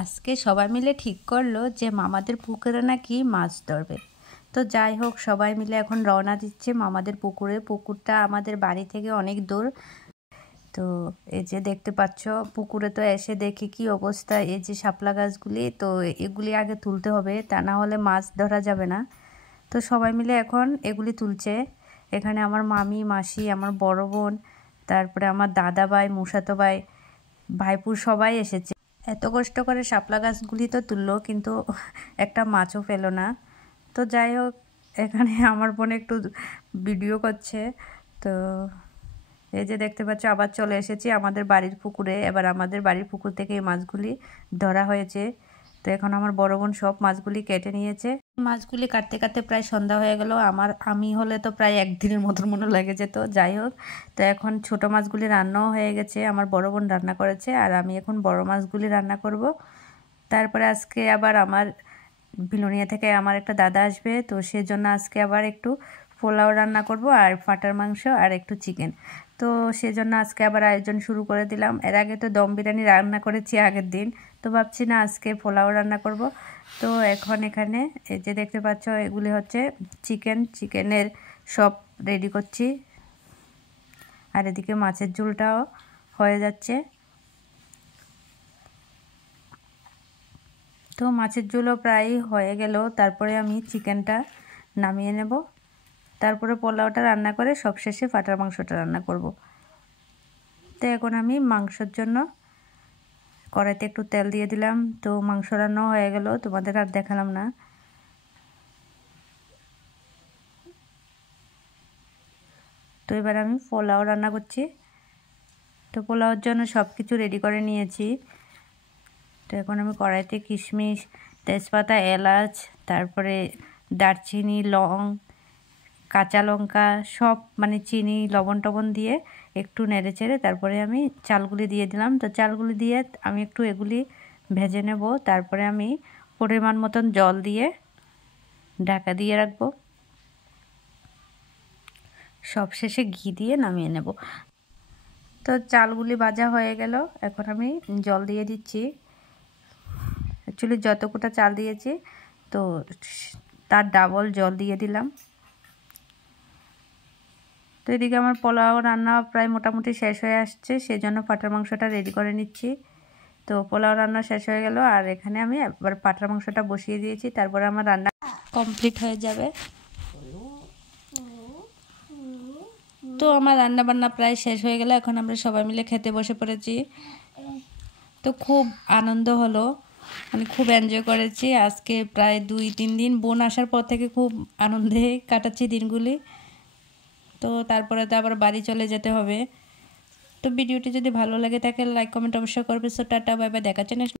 আজকে সবাই মিলে ঠিক করলো যে মামাদের পুকুরে নাকি মাছ ধরবে। তো যাই হোক, সবাই মিলে এখন রওনা দিচ্ছে মামাদের পুকুরে। পুকুরটা আমাদের বাড়ি থেকে অনেক দূর। তো এই যে দেখতে পাচ্ছ পুকুরে, তো এসে দেখি কি অবস্থা। এই যে শাপলা গাছগুলি, তো এগুলি আগে তুলতে হবে, তা না হলে মাছ ধরা যাবে না। তো সবাই মিলে এখন এগুলি তুলছে। এখানে আমার মামি, মাসি, আমার বড় বোন, তারপরে আমার দাদা ভাই, মুসাতো ভাই, ভাইপুর সবাই এসেছে। এত কষ্ট করে শাপলা গাছগুলি তো তুললো, কিন্তু একটা মাছও পেলো না। তো যাই হোক, এখানে আমার বোন একটু ভিডিও করছে। তো এই যে দেখতে পাচ্ছ, আবার চলে এসেছি আমাদের বাড়ির পুকুরে। এবার আমাদের বাড়ির পুকুর থেকে এই মাছগুলি ধরা হয়েছে। তো এখন আমার বড় বোন সব মাছগুলি কেটে নিয়েছে। মাছগুলি কাটতে কাটতে প্রায় সন্ধ্যা হয়ে গেল। আমি হলে তো প্রায় একদিনের মতন মনে লেগে যেত। যাই হোক, তো এখন ছোট মাছগুলি রান্নাও হয়ে গেছে। আমার বড় বোন রান্না করেছে, আর আমি এখন বড় মাছগুলি রান্না করব। তারপরে আজকে আবার আমার বিলোনিয়া থেকে আমার একটা দাদা আসবে, তো সেজন্য আজকে আবার একটু পোলাও রান্না করব, আর ফাটার মাংস আর একটু চিকেন। তো সেজন্য আজকে আবার আয়োজন শুরু করে দিলাম। এর আগে তো দম বিরিয়ানি রান্না করেছি আগের দিন, তো ভাবছি না আজকে পোলাও রান্না করব। তো এখন এখানে এই যে দেখতে পাচ্ছ, এগুলি হচ্ছে চিকেনের সব রেডি করছি, আর এদিকে মাছের ঝোলটাও হয়ে যাচ্ছে। তো মাছের ঝোলও প্রায় হয়ে গেল। তারপরে আমি চিকেনটা নামিয়ে নেব, তারপরে পোলাওটা রান্না করে সবশেষে ফাটার মাংসটা রান্না করব। তো এখন আমি মাংসের জন্য কড়াইতে একটু তেল দিয়ে দিলাম। তো মাংস রান্নাও হয়ে গেল, তোমাদের আর দেখালাম না। তো এবার আমি পোলাও রান্না করছি। তো পোলাওর জন্য সব কিছু রেডি করে নিয়েছি। তো এখন আমি কড়াইতে কিশমিশ, তেজপাতা, এলাচ, তারপরে দারচিনি, লং, কাঁচা লঙ্কা, সব মানে চিনি, লবণ টবণ দিয়ে একটু নেড়ে চেড়ে তারপরে আমি চালগুলি দিয়ে দিলাম। তো চালগুলি দিয়ে আমি একটু এগুলি ভেজে নেব। তারপরে আমি পরিমাণ মতন জল দিয়ে ঢাকা দিয়ে রাখবো। সবশেষে ঘি দিয়ে নামিয়ে নেব। তো চালগুলি ভাজা হয়ে গেল, এখন আমি জল দিয়ে দিচ্ছি। অ্যাকচুয়ালি যতটা চাল দিয়েছি তো তার ডাবল জল দিয়ে দিলাম। তো এদিকে আমার পোলাও রান্না প্রায় মোটামুটি শেষ হয়ে আসছে, সেই জন্য পাঁঠার মাংসটা রেডি করে নিচ্ছি। তো পোলাও রান্না শেষ হয়ে গেল, আর এখানে আমি একবার পাঁঠার মাংসটা বসিয়ে দিয়েছি। তারপরে আমার রান্না কমপ্লিট হয়ে যাবে। তো আমার রান্না বান্না প্রায় শেষ হয়ে গেল, এখন আমরা সবাই মিলে খেতে বসে পড়েছি। তো খুব আনন্দ হলো, মানে খুব এনজয় করেছি আজকে প্রায় 2-3 দিন। বোন আসার পর থেকে খুব আনন্দে কাটাচ্ছি দিনগুলি। তো তারপরে তো আবার বাড়ি চলে যেতে হবে। তো ভিডিওটি যদি ভালো লাগে থাকে লাইক কমেন্ট অবশ্যই করবে। সো টাটা, বাই বাই, দেখা হচ্ছে নেক্সট।